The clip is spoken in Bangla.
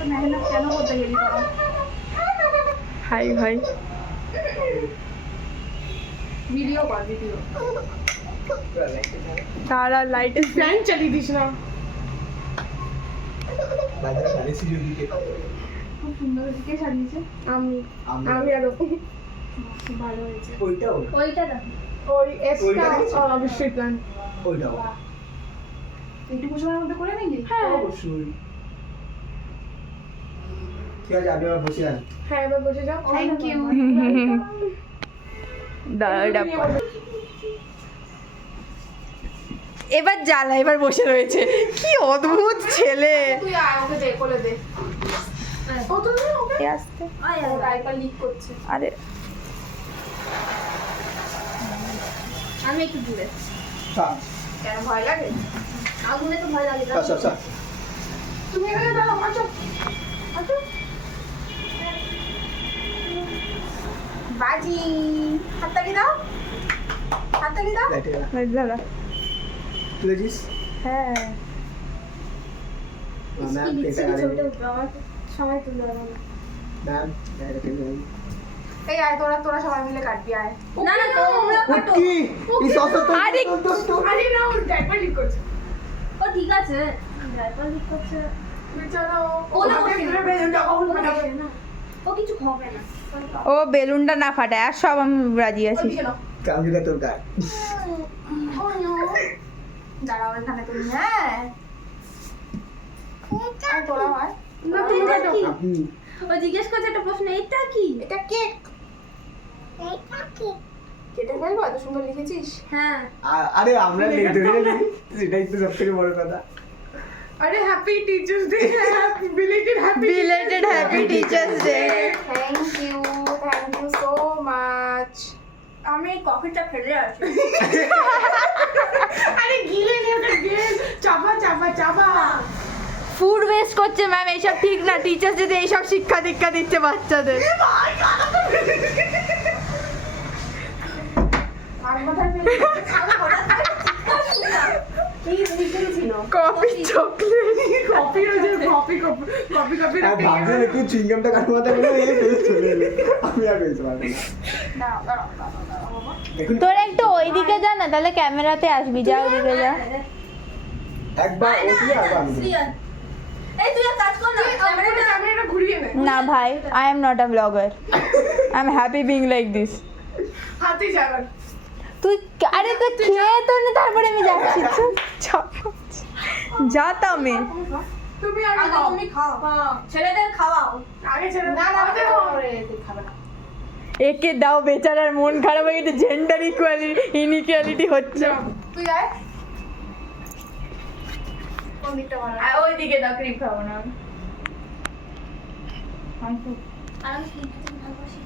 তো মেহনত কেন করতে গেলি তোরা? হাই ভাই, ভিডিও কর ভিডিও। তারা লাইটের ফ্যান চালিয়ে দিস না। খুব সুন্দর দিকে সাজিয়েছে। আমি আরো ভালো হয়েছে। ওইটা দেখো। ওই এসটা অবশ্যই প্ল্যান। এইটুকু সময়ের মধ্যে করে নিলি? হ্যাঁ ঠিক আছে, আমি আবার বসে আছি। হ্যাঁ, এবার বসে যাও। Thank you. এবার জ্বালা, এবার বসে রয়েছে। কি অদ্ভুত ছেলে। তুই আয়, ওকে দে, কোলে দে। ও তো দে ওকে। এ আসতে। ও ডাইপার লিক করছে। আরে আমি একটু দূরে। থাক, কেন ভয় লাগে? আগুনে তো ভয় লাগে না। থাক, থাক, থাক। তুমি এখানে দাঁড়াও, আচ্ছা আচ্ছা। বাজি, হাততালি দাও, হাততালি দাও। লাইটে গেলা। জ্বালা। তুলেছিস? হ্যাঁ, ম্যাম, কি এটা বিচ্ছিরি আরে ছবিটা উঠলো, আমার সবাই তুলে দেবো না। ম্যাম, এটা কেন হলো? এই আয়, তোরা তোরা সবাই মিলে কাটবি, আয়। না না তোমরা কাটো। কি? এই সস তো আরে, আরে না, ওর ডাইপার লিক করছে। ও ঠিক আছে, ড্রাইভার লিক করছে। বেচারা ওলে ওকে বসে ধরে বেলুনটা কখন ফাটাবে? না ও কিছু হবে না। ও বেলুনটা না ফাটায়, আর সব আমি রাজি আছি। ওদিকে নাও। কামড়িটা তোর গায়ে। দাঁড়াও এখানে তুমি, হ্যাঁ। আর তোলা হয়? না তুমি কি? আপনি ও জিজ্ঞেস করছে একটা প্রশ্ন, এটা কি? এটা কেক। কেটে ফেলবো? এত সুন্দর লিখেছিস। হ্যাঁ আরে আমরা নেই ধরে নিই, সেটাই তো সবথেকে বড় কথা। আরে happy teachers day, belated happy teachers day. Thank you so much. আমি এই কফিটা ফেলে আছি। আরে গিলে নে ওটা, গিলে চাপা চাপা চাপা। ফুড ওয়েস্ট করছে ম্যাম, এইসব ঠিক না। টিচার্স যদি এইসব শিক্ষা দীক্ষা দিচ্ছে বাচ্চাদের। আর মাথায় ফেলে কি লিখেছিল? কফি চকলেট, কফি হচ্ছে কফি কফি কফি আর ভাবছিলাম একটু চুইংগামটা কার মাথায় বলে এই ফেলে চলে এলো। আমি আর ফেলতে পারবো না। দাঁড়াও দাঁড়াও দাঁড়াও দাঁড়াও বাবা। দেখুন তোরা একটু ওইদিকে যা না, তাহলে ক্যামেরাতে আসবি। যা ওইদিকে যা। একবার ও তুই আর আমি। শ্রিয়া, এই তুই এক কাজ কর না, ক্যামেরাটা ক্যামেরাটা ঘুরিয়ে নে। না ভাই, I am not a blogger. I am happy being like this. হাতে যাবেন। তুই আরে তুই খেয়ে তো নে, তারপরে আমি যাচ্ছি। যাতা মে তুমি আগে আগে খাও। তুমি খাও। হ্যাঁ। ছেলেদের খাওয়াও। আগে ছেড়ে না না ওদের খাবে না। একে দাও, বেচারার মন খারাপ হয়ে গেছে। জেন্ডার ইনইকুয়ালিটি হচ্ছে। তুই আয়। কোন দিকটা ভালো লাগে? ওইদিকে দাও, ক্রিম খাবো না আমি। আর আমি কি ভালোবাসি।